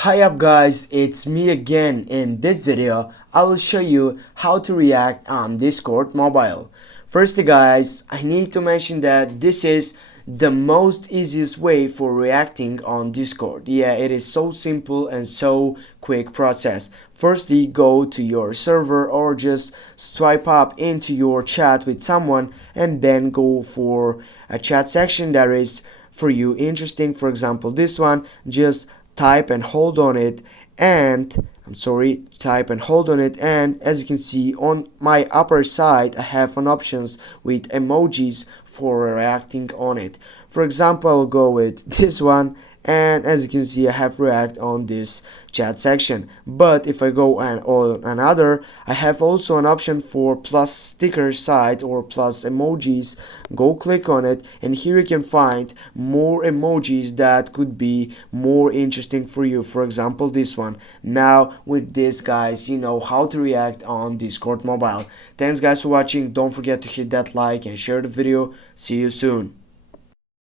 Hi up guys, it's me again. In this video, I will show you how to react on Discord mobile. Firstly guys, I need to mention that this is the most easiest way for reacting on Discord. Yeah, it is so simple and so quick process. Firstly, go to your server or just swipe up into your chat with someone and then go for a chat section that is for you interesting. For example, this one, just type and hold on it and type and hold on it, and as you can see on my upper side I have an options with emojis for reacting on it. For example, I'll go with this one, and as you can see I have react on this chat section. But if I go on another, I have also an option for plus sticker site or plus emojis. Go click on it and here you can find more emojis that could be more interesting for you. For example, this one. Now with this guys, you know how to react on Discord mobile. Thanks guys for watching. Don't forget to hit that like and share the video. See you soon.